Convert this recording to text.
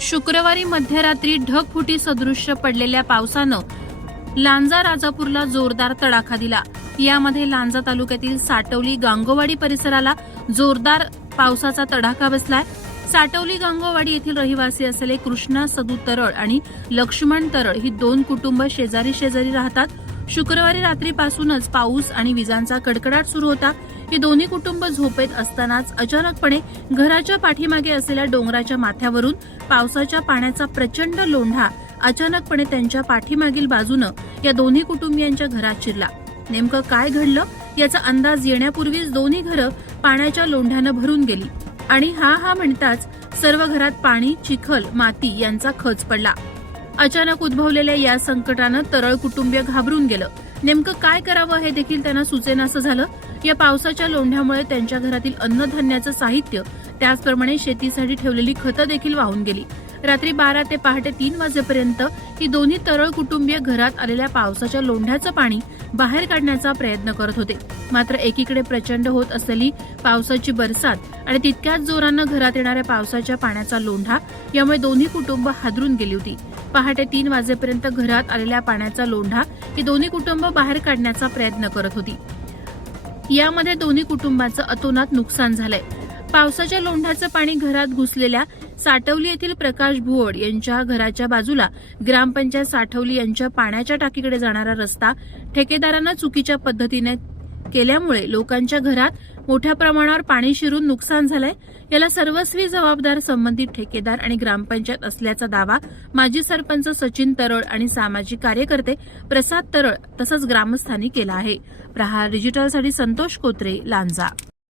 शुक्रवारी मध्यरात्री ढगफुटी सदृश्य पडलेल्या पावसानं लांजा राजापूरला जोरदार तडाखा दिला. यामध्ये लांजा तालुक्यातील साटवली गांगोवाडी परिसराला जोरदार पावसाचा तडाखा बसलाय. साटवली गांगोवाडी येथील रहिवासी असलेले कृष्णा सदू तरळ आणि लक्ष्मण तरळ ही दोन कुटुंब शेजारी शेजारी राहतात. शुक्रवारी रात्रीपासूनच पाऊस आणि विजांचा कडकडाट सुरू होता. हे दोन्ही कुटुंब झोपेत असतानाच अचानकपणे घराच्या पाठीमागे असलेल्या डोंगराच्या माथ्यावरून पावसाच्या पाण्याचा प्रचंड लोंढा अचानकपणे त्यांच्या पाठीमागील बाजूनं या दोन्ही कुटुंबियांच्या घरात शिरला. नेमकं काय घडलं याचा अंदाज येण्यापूर्वीच दोन्ही घरं पाण्याच्या लोंढ्यानं भरून गेली. आणि हा हा म्हणताच सर्व घरात पाणी चिखल माती यांचा खच पडला. अचानक उद्भवलेल्या या संकटानं तरळ कुटुंबीय घाबरून गेलं. नेमकं काय करावं हे देखील त्यांना सुचेनासं झालं. या पावसाच्या लोंढ्यामुळे त्यांच्या घरातील अन्नधान्याचं साहित्य त्याचप्रमाणे शेतीसाठी ठेवलेली खतं देखील वाहून गेली. रात्री बारा ते पहाटे तीन वाजेपर्यंत ही दोन्ही तरळ कुटुंबीय घरात आलेल्या पावसाच्या लोंढ्याचं पाणी बाहेर काढण्याचा प्रयत्न करत होते. मात्र एकीकडे प्रचंड होत असलेली पावसाची बरसात आणि तितक्याच जोरानं घरात येणाऱ्या पावसाच्या पाण्याचा लोंढा यामुळे दोन्ही कुटुंब हादरून गेली होती. पहाटे तीन वाजेपर्यंत घरात आलेल्या पाण्याचा लोंढा ही दोन्ही कुटुंब बाहेर काढण्याचा प्रयत्न करत होती. यामध्ये दोन्ही कुटुंबाचं अतोनात नुकसान झालंय. पावसाच्या लोंढाचं पाणी घरात घुसलेल्या साठवली येथील प्रकाश भुवड यांच्या घराच्या बाजूला ग्रामपंचायत साठवली यांच्या पाण्याच्या टाकीकडे जाणारा रस्ता ठेकेदारांना चुकीच्या पद्धतीने केल्यामुळे लोकांच्या घरात मोठ्या प्रमाणावर पाणी शिरून नुकसान झालंय. याला सर्वस्वी जबाबदार संबंधित ठेकेदार आणि ग्रामपंचायत असल्याचा दावा माजी सरपंच सचिन तरळ आणि सामाजिक कार्यकर्ते प्रसाद तरळ तसंच ग्रामस्थांनी केला आहे. प्रहार डिजिटलसाठी संतोष कोत्रे लांजा.